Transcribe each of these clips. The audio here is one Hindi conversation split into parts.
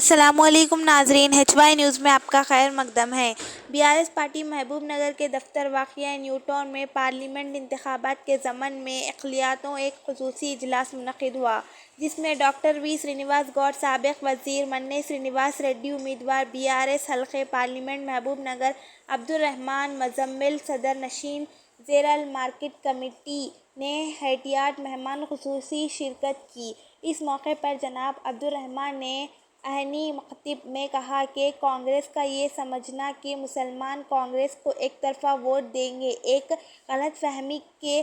अस्सलामुअलैकुम नाजरीन, HY न्यूज़ में आपका खैर मकदम है। BRS पार्टी महबूब नगर के दफ्तर वाक़िया न्यू टाउन में पार्लियामेंट इंतखाबात के ज़मन में अक़लियतों एक ख़ुसूसी इजलास मुनक़िद हुआ, जिसमें डॉक्टर वी श्रीनिवास गौड, साबिक़ वज़ीर मन्ने श्रीनिवास रेड्डी, उम्मीदवार BRS हल्क़े पार्लियामेंट महबूब नगर अब्दुर्रहमान मुज़म्मिल, सदर नशीन ज़ेरल मार्केट कमेटी ने एहतियात मेहमान ख़ुसूसी शिरकत की। इस मौके पर जनाब अब्दुर्रहमान ने अहनी मकतब में कहा कि कांग्रेस का ये समझना कि मुसलमान कांग्रेस को एक तरफ़ा वोट देंगे एक गलतफहमी के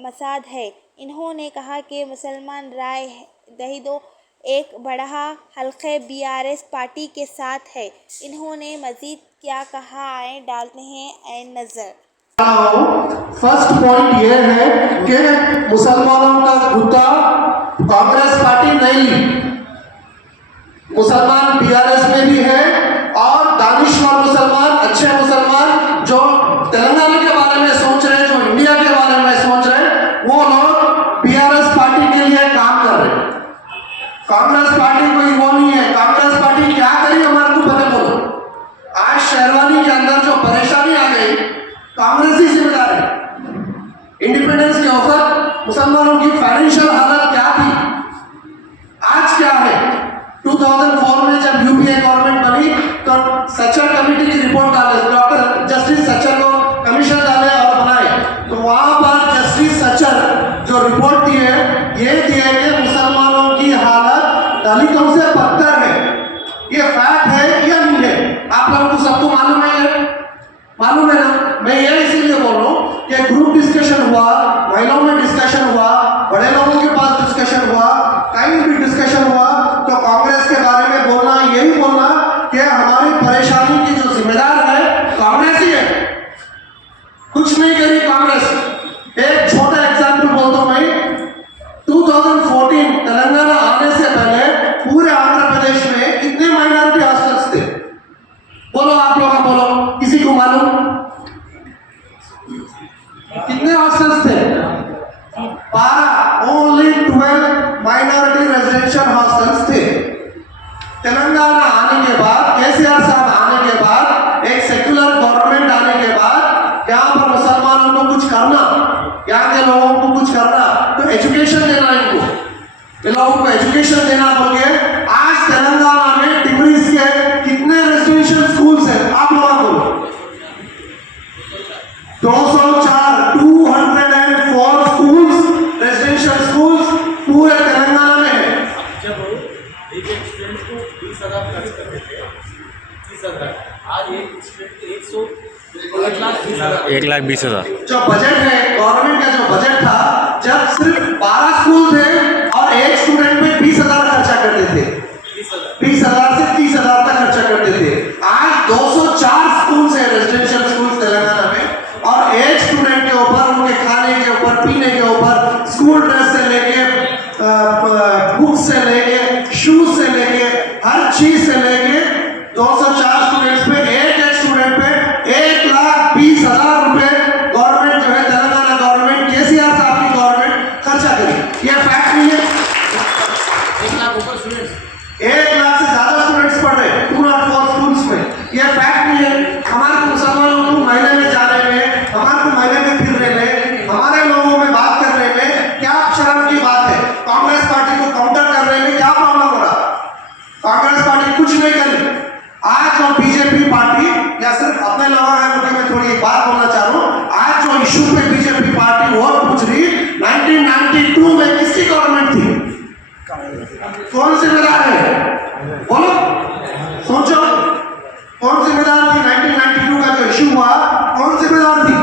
मसाद है। इन्होंने कहा कि मुसलमान राय दहिंदों एक बड़ा हल्क़े BRS पार्टी के साथ है। इन्होंने मज़ीद क्या कहा, आए डालते हैं ऐन नज़र। फर्स्ट पॉइंट ये है कि मुसलमानों का गुत्ता कांग्रेस पार्टी नहीं, मुसलमान BRS में भी है और दानिशवर मुसलमान, अच्छे मुसलमान जो तेलंगाना के बारे में सोच रहे हैं, जो इंडिया के बारे में सोच रहे हैं, वो लोग BRS पार्टी के लिए काम कर रहे हैं। कांग्रेस पार्टी कोई वो नहीं है। कांग्रेस पार्टी क्या करी हमारे को पता बोलो। आज शेरवानी के अंदर जो परेशानी आ गई, कांग्रेस ही जिम्मेदार है। इंडिपेंडेंस के वक्त मुसलमानों की फाइनेंशियल हालत क्या थी, आज क्या है। 2004 में जब UPA गवर्नमेंट बनी तो सच्चर कमेटी की रिपोर्ट डाले, डॉक्टर जस्टिस सच्चर को कमीशन डाले और बनाए, तो वहां पर जस्टिस सच्चर जो रिपोर्ट दिए ये दिए कि मुसलमानों की हालत दलितों से बदतर है। ये फैक्ट है या नहीं है? आप लोगों को सबको मालूम है, मालूम है ना। मैं ये इसीलिए बोल रहा हूँ कि ग्रुप डिस्कशन हुआ, महिलाओं में डिस्कशन हुआ, बड़े लोगों के पास डिस्कशन हुआ, कहीं भी डिस्कशन हुआ, तो कांग्रेस के बारे में बोलना यही बोलना कि हमारी परेशानी की जो जिम्मेदार है कांग्रेस ही है, कुछ नहीं करी कांग्रेस। एक छोटा एग्जाम्पल बोलता हूं मैं। 2014 तेलंगाना आने से पहले पूरे आंध्र प्रदेश में कितने माइनॉरिटी हॉस्टल्स थे? बोलो, आप लोग बोलो, किसी को मालूम कितने हॉस्टल्स थे? 12, ओनली 12 माइनॉरिटी रेजिडेंशियल हॉस्टल्स थे। तेलंगाना आने के बाद, केसीआर साहब आने के बाद, एक सेक्युलर गवर्नमेंट आने के बाद यहाँ पर मुसलमानों को कुछ करना, यहाँ के लोगों को कुछ करना, तो एजुकेशन देना, इनको लोगों को एजुकेशन देना बोल के आज तेलंगाना में डिग्रीज के कितने रेजिडेंशियल स्कूल्स हैं? आप लोग बोलो। 204 स्कूल्स, रेजिडेंशियल स्कूल्स पूरे तेलंगाना में है। जब एक स्टूडेंट को 20,000 खर्च करते थे, 30,000, आज एक स्टूडेंट को 1,20,000 जो बजट है गवर्नमेंट का, जो बजट था, जब सिर्फ 12 स्कूल थे और एक स्टूडेंट पे 20,000 खर्चा करते थे, 20,000 से 30,000 तक खर्चा करते थे। आज 204 स्कूल्स है, रेजिडेंशियल स्कूल्स तेलंगाना में, और एक स्टूडेंट के ऊपर, उनके खाने के ऊपर, पीने के ऊपर, स्कूल ड्रेस से लेके बुक्स से लेके, शूज से लेके, हर चीज से लेके 204 स्टूडेंट्स पे, एक स्टूडेंट पे 1,20,000 रुपए गवर्नमेंट जो है, तेलंगाना गवर्नमेंट, केसीआर साहब की गवर्नमेंट खर्चा करी। ये फैक्ट नहीं है? 1 लाख ऊपर स्टूडेंट्स, 1 लाख से ज्यादा स्टूडेंट्स पढ़ रहे 204 स्कूल्स में। ये फैक्ट नहीं है? हमारे मुसलमानों को महीने में जाने में, हमारे को महीने में फिरने में, हमारे लोगों में बात करने में क्या शर्म की बात है? कांग्रेस पार्टी को काउंटर करने में क्या प्रॉब्लम हो रहा? कांग्रेस पार्टी कुछ नहीं करी। आज जो बीजेपी पार्टी, या सिर्फ अपने लोगों है, मुझे मैं थोड़ी एक बात बोलना चाह रहा हूँ। आज जो इशू पे बीजेपी पार्टी वोट पूछ रही, 1992 में किसकी गवर्नमेंट थी? कौन जिम्मेदार है? बोलो, सोचो, कौन जिम्मेदार थी? 1992 का जो इशू हुआ, कौन जिम्मेदार थी?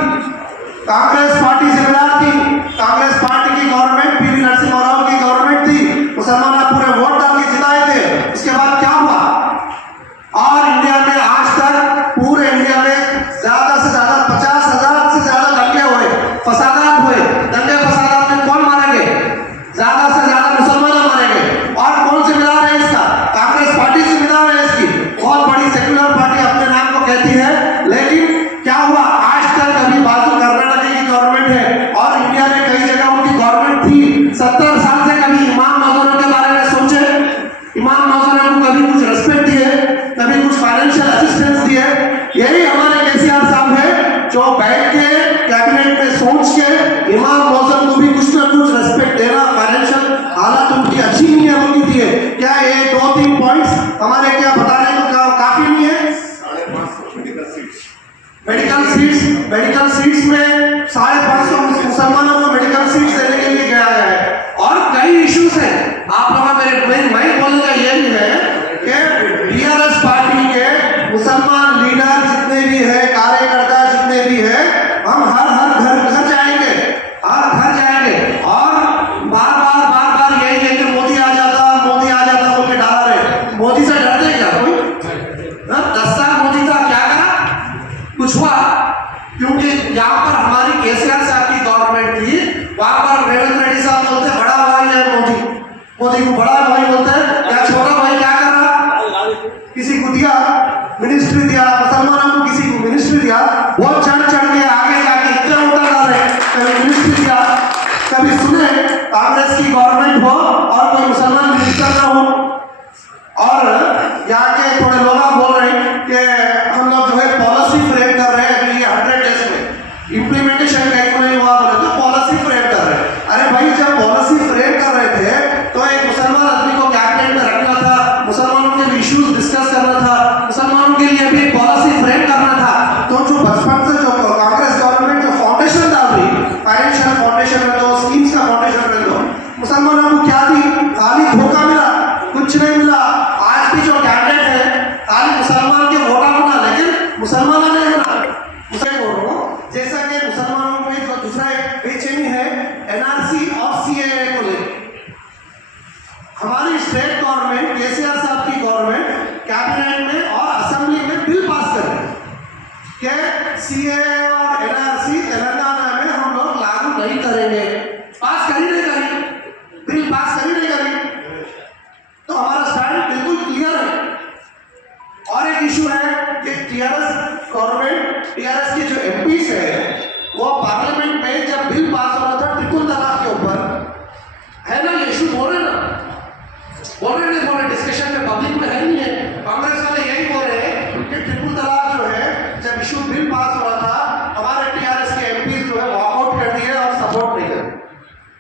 कांग्रेस पार्टी जिम्मेदार थी। कांग्रेस पार्टी की गवर्नमेंट, पीवी नरसिम्हा राव की गवर्नमेंट थी। मुसलमान पूरे वोट डाल के जिताए थे। इसके बाद क्या हुआ? और इंडिया में आज तक, पूरे इंडिया में ज्यादा से ज्यादा 50,000 से ज्यादा दंगे हुए, फसादात हुए। दंगे फसादात में कौन मारे गए? ज्यादा से ज्यादा मुसलमान मारे गए। और कौन जिम्मेदार है इसका? कांग्रेस पार्टी जिम्मेदार है इसकी। बहुत बड़ी सेक्युलर पार्टी अपने नाम को कहती है, लेकिन क्या हुआ? आज तक अभी बाजू कर्नाटक की गवर्नमेंट है और इंडिया में कई जगह उनकी गवर्नमेंट थी। 70 साल से कभी इमाम मौजूदा के बारे में सोचे? इमाम मौजूदा को कभी पहुंच के इमाम मौसम को भी कुछ ना कुछ रेस्पेक्ट देना, फाइनेंशियल हालात उनकी अच्छी नहीं है उनकी थी। क्या ये 2-3 पॉइंट्स हमारे क्या बताने को काफी नहीं है? 550 मेडिकल सीट्स में 550 मुसलमानों को मेडिकल सीट्स देने के लिए गया है। और कई इश्यूज हैं। आप लोग मैं बोलने का ये भी है कि बीआरएस पार्टी के मुसलमान लीडर जितने भी है, कार्यकर्ता जितने भी है, हम हर घर जाएंगे, हर घर जाएंगे और बार यही है कि मोदी आ जाता बोल के डाला रहे। मोदी से डरते क्या कोई? 10 साल मोदी था, क्या करा? कुछ हुआ? क्योंकि यहाँ पर हमारी केसीआर साहब की गवर्नमेंट थी, वहां पर रेवंत रेड्डी साहब बोलते बड़ा भाई है मोदी को बड़ा भाई बोलते हैं। क्या छोटा भाई क्या कर रहा? किसी को दिया मिनिस्ट्री, दिया मुसलमानों को, किसी को मिनिस्ट्री दिया, वो चढ़ के आगे जाके इतना उठा डाले, कभी मिनिस्ट्री दिया। कभी सुने कांग्रेस की गवर्नमेंट हो और कोई मुसलमान मिनिस्टर ना हो? और यहाँ के थोड़े लोग बोल रहे हैं कि हम लोग जो है पॉलिसी फ्रेम कर रहे हैं कि ये 100 डेज में इम्प्लीमेंटेशन कहीं नहीं हुआ बोले तो पॉलिसी फ्रेम कर रहे हैं। अरे भाई, जब पॉलिसी फ्रेम कर रहे थे तो एक मुसलमान आदमी को कैबिनेट में रखना था, मुसलमानों के इश्यूज डिस्कस करना था, मुसलमानों के लिए भी पॉलिसी फ्रेम करना था। तो जो बचपन से जो कांग्रेस गवर्नमेंट जो फाउंडेशन डाल रही, फाइनेंशियल फाउंडेशन में दो, स्कीम्स का फाउंडेशन में दो, मुसलमानों को क्या दी? खाली धोखा मिला, कुछ नहीं मिला। आज भी जो कैंडिडेट है खाली मुसलमान के वोटा बना, लेकिन मुसलमान नहीं बना। मुझे बोल रहा हूँ जैसा कि मुसलमानों में जो दूसरा एक बेचैनी है एनआरसी और सीएए को लेकर, हमारी स्टेट गवर्नमेंट केसीआर साहब की गवर्नमेंट कैबिनेट में और असेंबली में बिल पास कर रही है कि सीएए और एनआरसी तेलंगाना में हम लोग लागू नहीं करेंगे। पास करी नहीं करी, बिल पास करी नहीं करी, तो हमारा स्टैंड बिल्कुल क्लियर है। और एक इशू है कि टीआरएस गवर्नमेंट, टीआरएस के जो एमपीस है वो पार्लियामेंट में जब बिल पास हो रहा था ट्रिपल तलाक के ऊपर, है ना, ये इशू बोल रहे डिस्कशन में, पब्लिक में है नहीं है। कांग्रेस वाले यही बोल रहे हैं कि ट्रिपल तलाक जो है जब इशू बिल पास हो रहा था, हमारे टीआरएस के एमपीस जो है वॉकआउट कर दिए और सपोर्ट नहीं कर।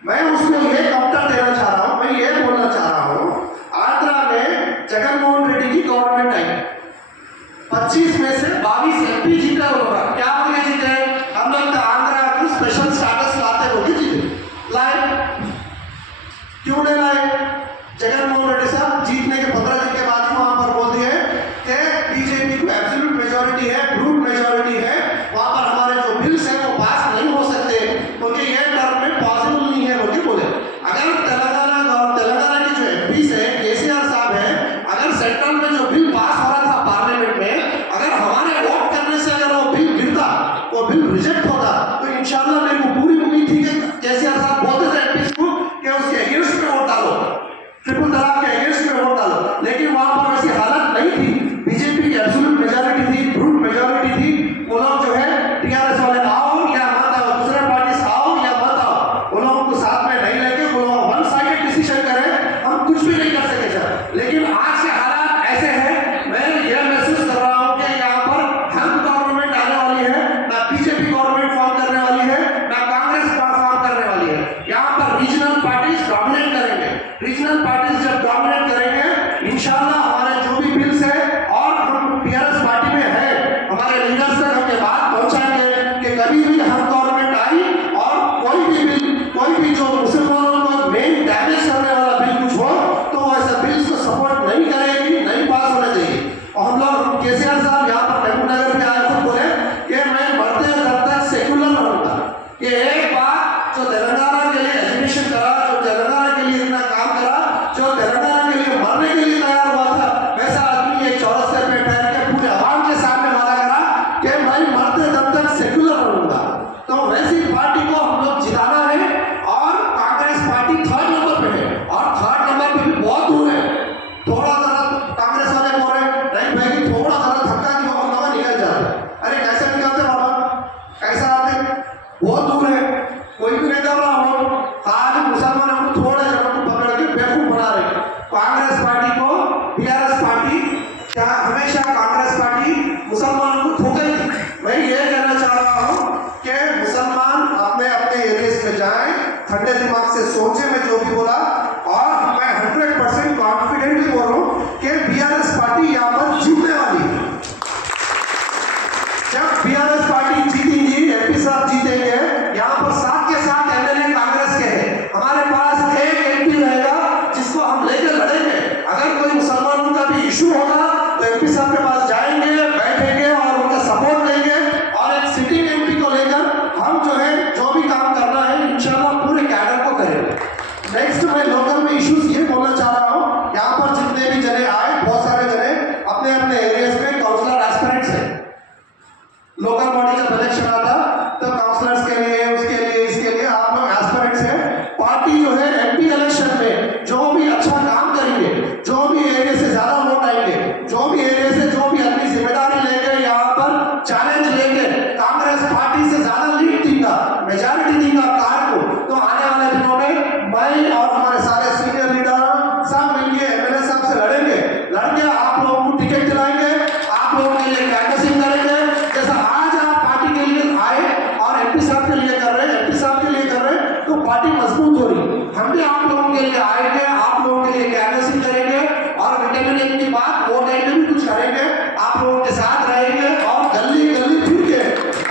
मैं उसको ये काउंटर देना चाह रहा हूँ, मैं ये बोलना चाह रहा हूँ, आंध्रा में जगनमोहन रेड्डी की गवर्नमेंट आई, 25 में से 22 एमपी जीता होगा। क्या बोले जीते? हम लोग तो आंध्रा को स्पेशल स्टेटस लाते होंगे, जीते लाए। क्यों नहीं लाए? जगनमोहन रेड्डी साहब जीतने के 15 दिन के बाद ही वहां पर बोल दिए कि बीजेपी को एब्सोल्यूट मेजॉरिटी है, ब्रूट मेजॉरिटी है, वहां पर हमारे जो बिल्स हैं वो पास नहीं हो सकते क्योंकि ये टर्म में पॉसिबल नहीं है बोले। अगर तेलंगाना के जो एमपीस है, केसीआर साहब है, अगर सेंट्रल में जो बिल पास हो रहा था पार्लियामेंट में, अगर हमारे वोट करने से अगर वो बिल गिरता, वो बिल रिजेक्ट होता, तो इंशाल्लाह मेरे को पूरी उम्मीद थी कि केसीआर साहब बोलते थे एमपीस को कि उसके अगेंस्ट में वोट डालो, ट्रिपल तलाक के अगेंस्ट में वोट डालो। लेकिन वहां पर ऐसी हालत नहीं थी, बीजेपी की एब्सोल्यूट मेजॉरिटी थी, ब्रूट मेजॉरिटी थी। वो लोग जो है टीआरएस वाले आओ या मत आओ, दूसरे पार्टी आओ या मत आओ, वो लोगों को साथ में नहीं लेके वो लोग वन साइडेड डिसीजन करें, हम कुछ भी नहीं कर सके सर। लेकिन आज के हालात ऐसे हैं, मैं यह महसूस कर रहा हूँ कि यहाँ पर हम गवर्नमेंट आने वाली है, ना बीजेपी गवर्नमेंट फॉर्म करने वाली है, ना कांग्रेस फॉर्म करने वाली है। यहाँ पर रीजनल पार्टीज डोमिनेट करेंगे। रीजनल पार्टीज जब डोमिनेट करेंगे, इंशाल्लाह हमारे जो भी बिल्स है, और हम टीआरएस पार्टी में है, हमारे लीडर्स तक हम ये बात पहुंचाएंगे कि कभी भी हम गवर्नमेंट आई और कोई भी बिल, कोई भी जो मुसलमानों को मेन डैमेज करने वाला बिल कुछ हो, तो ऐसा बिल्स को सपोर्ट नहीं करेगी, नहीं पास होना चाहिए। और हम लोग केसीआर साहब यहाँ पर महबूबनगर में आए तो बोले कि मैं मरते दम तक सेकुलर रहूंगा, कि एक बात जो तेलंगाना के लिए एजुकेशन करा, जो तेलंगाना के लिए इतना काम करा, जो तेलंगाना के लिए मरने के लिए तैयार हुआ था, में जाएं, ठंडे दिमाग से सोचें मैं जो भी बोला, और मैं 100% कॉन्फिडेंटली बोल रहा हूँ कि बीआरएस पार्टी यहाँ पर जीतने वाली है। जब बीआरएस पार्टी जीतेगी, एमपी साहब जीतेंगे, यहाँ पर साथ के साथ एमएलए कांग्रेस के हैं, हमारे पास एक एमपी रहेगा जिसको हम लेकर लड़ेंगे। अगर कोई मुसलमानों का भी इशू होगा तो एमपी साहब के पास जाएंगे, बैठेंगे और उनका सपोर्ट लेंगे, और एक सिटिंग एमपी को लेकर हम जो है जो भी काम करना है इंशाल्लाह पूरे कैडर को करेंगे। नेक्स्ट मैं लोकल में इश्यूज ये बोलना चाह रहा हूँ, यहाँ पर जितने भी जने आए, बहुत सारे जने अपने अपने एरियाज में काउंसलर एस्पिरेंट्स हैं। लोकल बॉडी का इलेक्शन आता तो काउंसलर्स के लिए, उसके लिए, इसके लिए आप लोग एस्पिरेंट्स हैं। पार्टी जो है एमपी इलेक्शन में जो भी अच्छा काम करेंगे, जो भी एरिया से ज्यादा वोट आएंगे, जो भी एरिया से जो भी अपनी जिम्मेदारी लेकर यहाँ पर चैलेंज लेकर कांग्रेस पार्टी से ज्यादा लीड देगा, मेजॉरिटी देगा कार को, तो आने वाले दिनों में मैं और हमारे सारे सीनियर लीडर सब मिलकर एमएलए साहब से लड़ेंगे। लड़के आप लोगों को टिकट दिलाएंगे, आप लोगों के लिए कैंवसिंग करेंगे, जैसा आज आप पार्टी के लिए आए और एमपी साहब के लिए कर रहे हैं, एमपी साहब के लिए कर रहे हैं, तो पार्टी मजबूत हो रही। हम भी आप लोगों के लिए आएंगे, आप लोगों के लिए कैंवसिंग करेंगे, और विटामिन ए की बात वोट टाइम में भी कुछ करेंगे, आप लोगों के साथ रहेंगे, और गली गली फिर के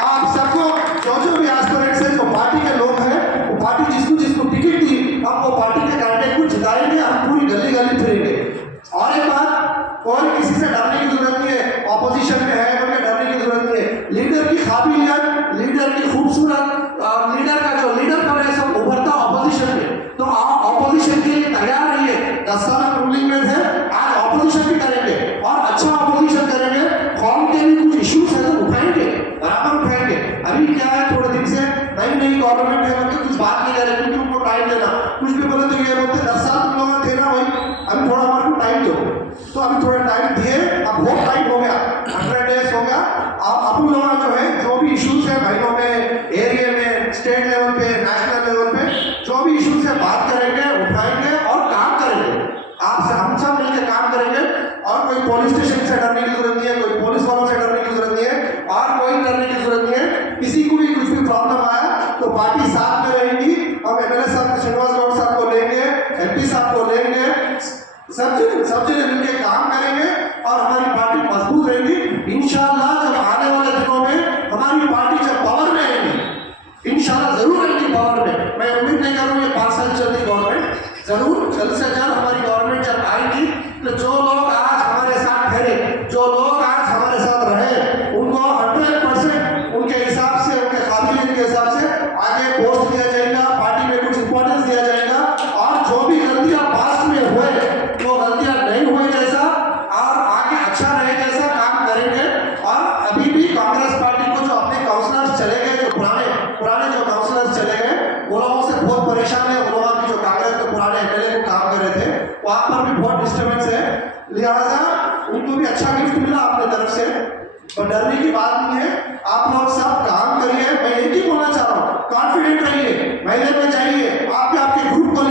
आप सबको जो भी एस्पिरेंट्स है, जो पार्टी के लोग हैं, वो पार्टी जिसको जिसको टिकट दी, हम वो पार्टी के कैंडिडेट को जिताएंगे, हम पूरी गली गली फिरेंगे। और एक बात, कोई किसी से डरने की जरूरत नहीं है, ऑपोजिशन में है बोल डरने की जरूरत नहीं है। लीडर की काबिलियत, लीडर की खूबसूरत, लीडर का जो लीडर पर है सब उभरता ऑपोजिशन में, तो आप ऑपोजिशन के लिए तैयार रहिए। 10 साल रूलिंग में थे, आज ऑपोजिशन भी करेंगे और अच्छा ऑपोजिशन करेंगे। कौम के भी कुछ इश्यूज है तो उठाएंगे, बराबर उठाएंगे। अभी क्या है, थोड़े दिन से नई नई गवर्नमेंट है, मतलब कुछ बात नहीं करें क्योंकि उनको टाइम देना, कुछ भी बोले तो ये बोलते 10 साल तुम लोग थे ना भाई, अभी थोड़ा हमारे को टाइम दो, तो अभी थोड़ा टाइम दिए, अब बहुत टाइम हो गया, 100 डेज हो गया। अब अपन लोग जो है जो भी इश्यूज है भाइयों में, एरिया में, स्टेट लेवल पे, नेशनल लेवल पे जो भी इश्यूज है बात करेंगे, उठाएंगे और काम करेंगे। आपसे हम सब मिलकर काम करेंगे, और कोई पुलिस स्टेशन से डरने की जरूरत नहीं है, कोई पुलिस वालों से डरने की जरूरत नहीं है, और कोई डरने की जरूरत नहीं है। किसी को भी कुछ भी प्रॉब्लम आया तो पार्टी साथ में रहेगी। हम एमएलए साहब श्रीनिवास गौड़ साहब को लेंगे, एमपी साहब को लेंगे, सब जने मिलकर काम करेंगे और हमारी पार्टी मजबूत रहेगी। इंशाल्लाह जब आने वाले दिनों में हमारी पार्टी जब पावर में आएगी, इंशाल्लाह जरूर आएगी पावर में। मैं उम्मीद नहीं कर रहा हूँ ये 5 साल चल रही गवर्नमेंट, जरूर जल्द से जल्द हमारी गवर्नमेंट जब आएगी तो जो लोग आज हमारे साथ खड़े, जो लोग आज हमारे साथ रहे, उनको 100% उनके हिसाब से, उनके काबिलियत के हिसाब से आगे पोस्ट दिया जाएगा, पार्टी में कुछ इंपॉर्टेंस दिया जाएगा, और जो भी गलतियां पास्ट में हुए वो गलतियां नहीं हुए जैसा और आगे अच्छा रहे जैसा काम करेंगे। और अभी भी कांग्रेस पार्टी को जो अपने काउंसलर्स चले गए, जो पुराने जो काउंसलर्स चले गए, वो लोगों से बहुत परेशान है। वो लोग जो कांग्रेस के पुराने एमएलए को काम कर रहे थे, वहां पर भी बहुत डिस्टर्बेंस है, लिहाजा उनको भी अच्छा गिफ्ट मिला अपने तरफ से, और डरने की बात नहीं है। आप लोग सब काम करिए, मैं एक ही बोलना चाह रहा हूँ, कॉन्फिडेंट रहिए, महीने में जाइए, आपके ग्रुप को